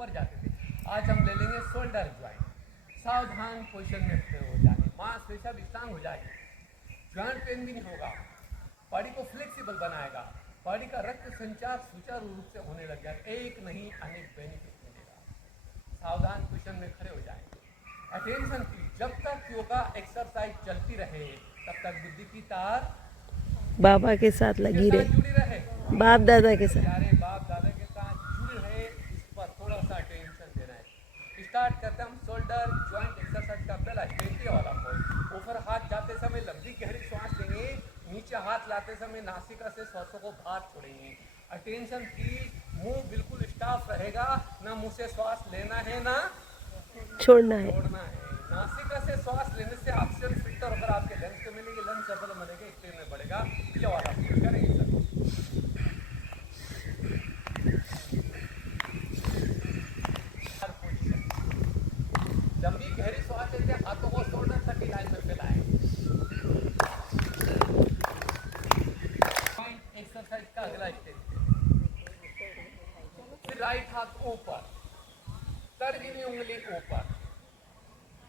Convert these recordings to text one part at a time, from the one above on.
ऊपर जाते थे। आज हम ले लेंगे शोल्डर ज्वाइंट। सावधान पोजिशन में खड़े हो जाएंगे, मांसपेशियां विकलांग हो जाएगी, ज्वाइंट पेन भी नहीं होगा, बॉडी को फ्लेक्सिबल बनाएगा, बॉडी का रक्त संचार सुचारू रूप से होने लग जाएगा, एक नहीं अनेक बेनिफिट मिलेगा। सावधान पोजिशन में खड़े हो जाएंगे। अटेंशन की, जब तक योगा एक्सरसाइज चलती रहे तब तक बुद्धि की तार बाबा के साथ लगी रहे, जुड़ी रहे, बाप दादा के साथ। प्यारे बाप दादा के साथ जुड़े रहे। इस पर थोड़ा सा अटेंशन देना है। स्टार्ट करते हैं हम शोल्डर ज्वाइंट एक्सरसाइज का पहला स्टेज वाला पोज। ऊपर हाथ जाते समय लंबी गहरी सांस लेंगे, नीचे हाथ लाते समय नासिका से श्वासों को बाहर छोड़ेंगे। अटेंशन प्लीज, मुंह बिल्कुल स्टाफ रहेगा, ना मुंह से श्वास लेना है ना छोड़ना है। नासिका से श्वास लेने से ऑक्सीजन फिल्टर होकर आपके लंग्स को मिलेगी, लंग्स सर्कुलर बनेगा, स्टेज में बढ़ेगा। ये वाला पोज करेंगे सर। लंबी गहरी सांस लेते हैं, हाथों को शोल्डर तक की लाइन में फैलाएं। एक्सरसाइज का अगला स्टेज, फिर राइट हाथ ऊपर, तर्जनी उंगली ऊपर।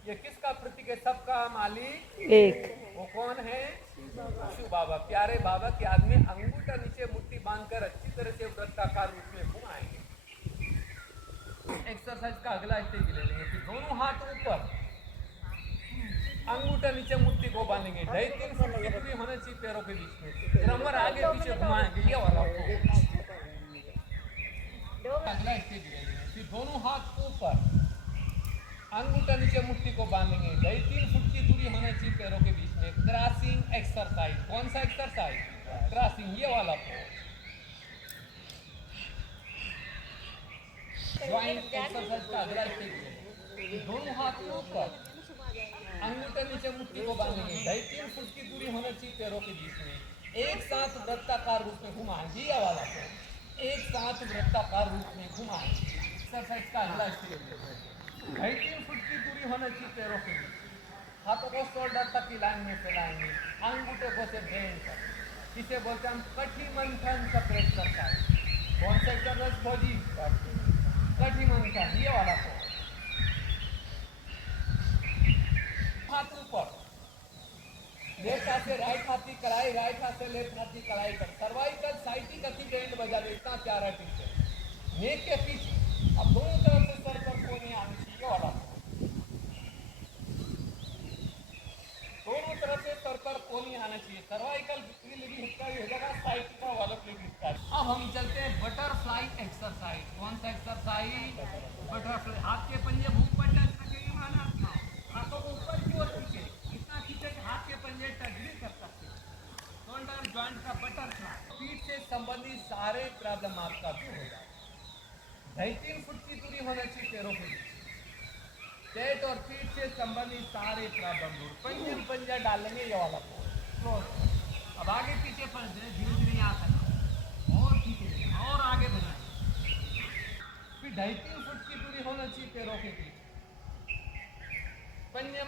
ये किसका प्रतीक है? सबका मालिक एक। वो कौन है? शिव बाबा। प्यारे बाबा के हाथ में अंगूठा नीचे मुट्ठी बांधकर अच्छी तरह से वृत्ताकार रूप में घुमाएंगे। एक्सरसाइज का अगला स्टेज ले लेंगे, फिर दोनों हाथ ऊपर, अंगूठा नीचे मुट्ठी को बांधेंगे, 2.5 फुट की दूरी होना चाहिए पैरों के बीच में, कमर आगे पीछे घुमाएंगे। ये वाला अगला स्टेज ले लेंगे, फिर दोनों हाथ ऊपर, अंगूठा नीचे मुट्ठी को बांधेंगे, 2.5 फुट की दूरी होना चाहिए पैरों के बीच में, क्रॉसिंग एक्सरसाइज। कौन सा एक्सरसाइज? क्रॉसिंग। ये वाला ज्वाइंट एक्सरसाइज का अगला स्टेज है, दोनों हाथ ऊपर, अंगूठा नीचे मुट्ठी को बांधेंगे, 2.5 फुट की दूरी होना चाहिए पैरों के बीच में, एक साथ वृत्ताकार रूप में घुमाएंगे। ये वाला एक साथ वृत्ताकार रूप में घुमाएंगे। एक्सरसाइज का अगला स्टेज है, 2.5 फुट की दूरी होना चाहिए पैरों के बीच, हाथों को शोल्डर तक की लाइन में फैलाएंगे, अंगूठे को से बेंड कर। इसे बोलते हैं हम कठी मंथन चक्र एक्सरसाइज। कौन सा एक्सरसाइज फौजी? कठी मंथन। ये वाला को हाथ ऊपर, लेफ्ट हाथ से राइट हाथ की कलाई, राइट हाथ से लेफ्ट हाथ की कलाई कर, सर्वाइकल साइटिक अति बैंड बजा दे। इतना प्यारा टीचर नेक के पीछे। अब दोनों तरफ से सर पर कोने आने चाहिए वाला, दोनों तरफ से सर पर कोनी आना चाहिए। सर्वाइकल भी हिस्सा हो जाएगा, साइड का वाला भी हिस्सा। अब हम चलते हैं बटरफ्लाई एक्सरसाइज। कौन सा एक्सरसाइज? बटरफ्लाई। हाथ के पंजे भूख पर टच रखेंगे, माना हाथों को ऊपर की ओर खींचे, इतना खींचे कि हाथ के पंजे टच नहीं कर सकते। शोल्डर ज्वाइंट का बटरफ्लाई। पीठ से संबंधित सारे प्रॉब्लम आपका दूर हो जाए। 2.5 फुट की दूरी होना चाहिए पैरों के बीच, पेट और पीठ से संबंधित सारे प्रॉब्लम दूर। पंजा डालेंगे। ये वाला क्लोज। अब आगे पीछे पर धीरे धीरे यहाँ तक और खींचे और आगे बढ़ाएं। फिर 2.5 फुट की दूरी होना चाहिए पैरों के बीच,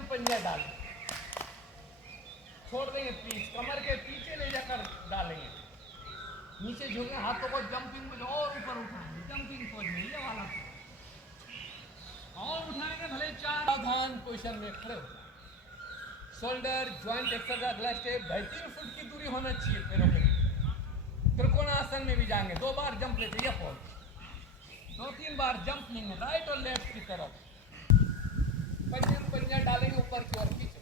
पंजा डालें, छोड़ देंगे पीठ, कमर के पीछे ले जाकर डालेंगे, नीचे झुके, हाथों को जंपिंग में और ऊपर उठाएंगे, जंपिंग पोज में। ये वाला और उठाएंगे, भले 4। सावधान पोजीशन में खड़े हो। शोल्डर ज्वाइंट एक्सरसाइज अगला स्टेप, 2.5 फुट की दूरी होना चाहिए पैरों के बीच। त्रिकोणासन में भी जाएंगे, 2 बार जंप लेते। ये पोज 2-3 बार जंप लेंगे राइट और लेफ्ट की तरफ, पंजा डालेंगे ऊपर की ओर खींचे,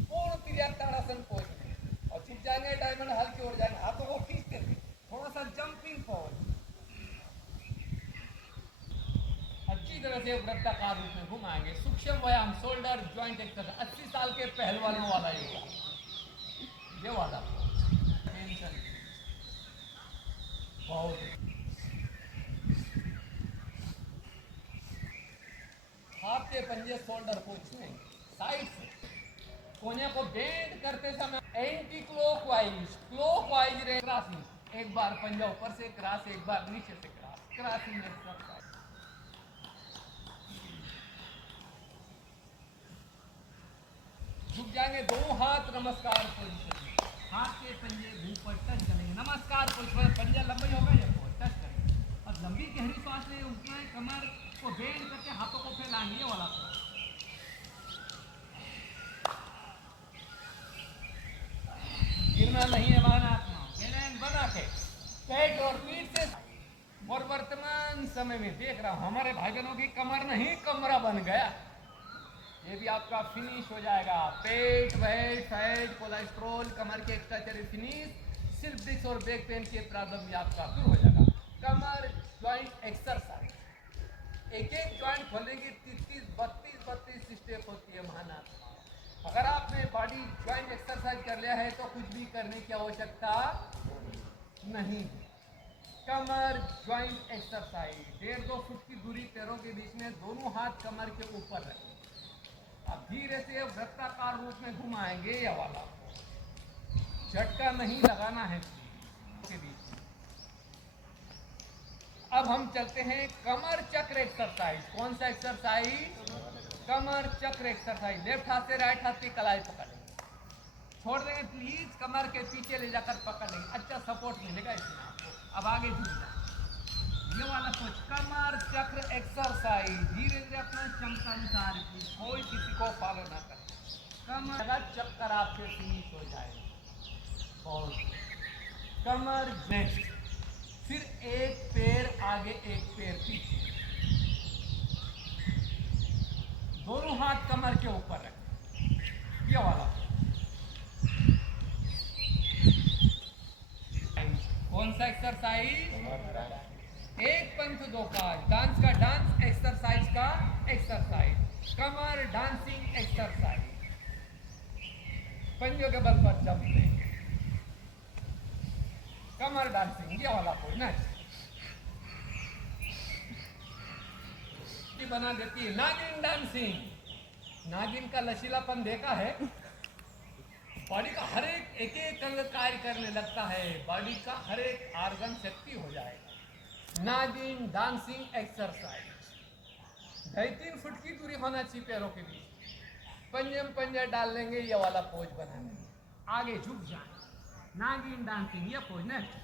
पूर्ण त्रिकोणासन पोज में, और छुप जाएंगे, डायमंड हल की ओर जाएंगे, हाथों को खींचते हुए थोड़ा सा जंपिंग पोज, अच्छी तरह से वृत्ताकार रूप में घुमाएंगे। सूक्ष्म व्यायाम शोल्डर ज्वाइंट एक्सरसाइज, 80 साल के पहलवानों वाला ये वाला टेंशन बहुत। हाथ के पंजे शोल्डर को छुएं, साइड से कोने को बेंड करते समय एंटी क्लॉकवाइज रे क्रॉसिंग। एक बार पंजा ऊपर से क्रॉस, एक बार नीचे से क्रॉस, क्रॉसिंग एक्सरसाइज। झुक जाएंगे, दोनों हाथ नमस्कार पोजीशन, हाथ के पंजे मुंह पर टच करेंगे, नमस्कार पोजीशन, पंजा लंबे हो गए, टच करेंगे। अब लंबी गहरी सांस लें, उठना है, कमर इसको बेंड करके हाथों को फैलाएंगे, ये वाला पोज। गिरना नहीं है महानात्मा, बेलन बना के पेट और पीठ से। और वर्तमान समय में देख रहा हूं हमारे भाई बहनों की कमर नहीं कमरा बन गया। ये भी आपका फिनिश हो जाएगा। पेट, वेट, फैट, कोलेस्ट्रॉल, कमर के एक्स्ट्रा चेरी फिनिश, सिर्फ डिस्क और बैक पेन के प्रॉब्लम भी आपका दूर हो जाएगा। कमर जॉइंट एक्सरसाइज, एक एक जॉइंट खोलने की 30-32 स्टेप होती है महानात्मा। अगर आपने बॉडी जॉइंट एक्सरसाइज कर लिया है तो कुछ भी करने की आवश्यकता नहीं है। कमर जॉइंट एक्सरसाइज, 1.5-2 फुट की दूरी पैरों के बीच में, दोनों हाथ कमर के ऊपर रखें। अब धीरे से वृत्ताकार रूप में घुमाएंगे, ये वाला झटका नहीं लगाना है के बीच में। अब हम चलते हैं कमर चक्र एक्सरसाइज। कौन सा एक्सरसाइज? कमर चक्र एक्सरसाइज। लेफ्ट हाथ से राइट हाथ की कलाई पकड़ेंगे, छोड़ देंगे प्लीज, कमर के पीछे ले जाकर पकड़ लेंगे, अच्छा सपोर्ट मिलेगा इसमें आपको। अब आगे झुक जाए, ये वाला कुछ कमर चक्र एक्सरसाइज। धीरे धीरे अपना क्षमता अनुसार, कोई किसी को फॉलो ना करे। कमर का चक्कर आपसे फिनिश हो जाएगा। और कमर नेक्स्ट, फिर एक पैर आगे एक पैर पीछे, दोनों हाथ कमर के ऊपर रखें, ये वाला। कौन सा एक्सरसाइज? एक पंथ दो काज, डांस का डांस, एक्सरसाइज का एक्सरसाइज। कमर डांसिंग एक्सरसाइज, पंजों के बल पर चलते, कमर डांसिंग, ये वाला कोई ना बना देती है। नागिन डांसिंग, नागिन का लचीलापन देखा है, बॉडी का हर एक एक अंग कार्य करने लगता है, बॉडी का हर एक आर्गन शक्ति हो जाएगा। नागिन डांसिंग एक्सरसाइज, 2.5-3 फुट की दूरी होना चाहिए पैरों के बीच, पंजे में पंजे डाल लेंगे, ये वाला पोज बना लेंगे, आगे झुक जाए, नागिन डांसिंग, ये पोज नेक्स्ट।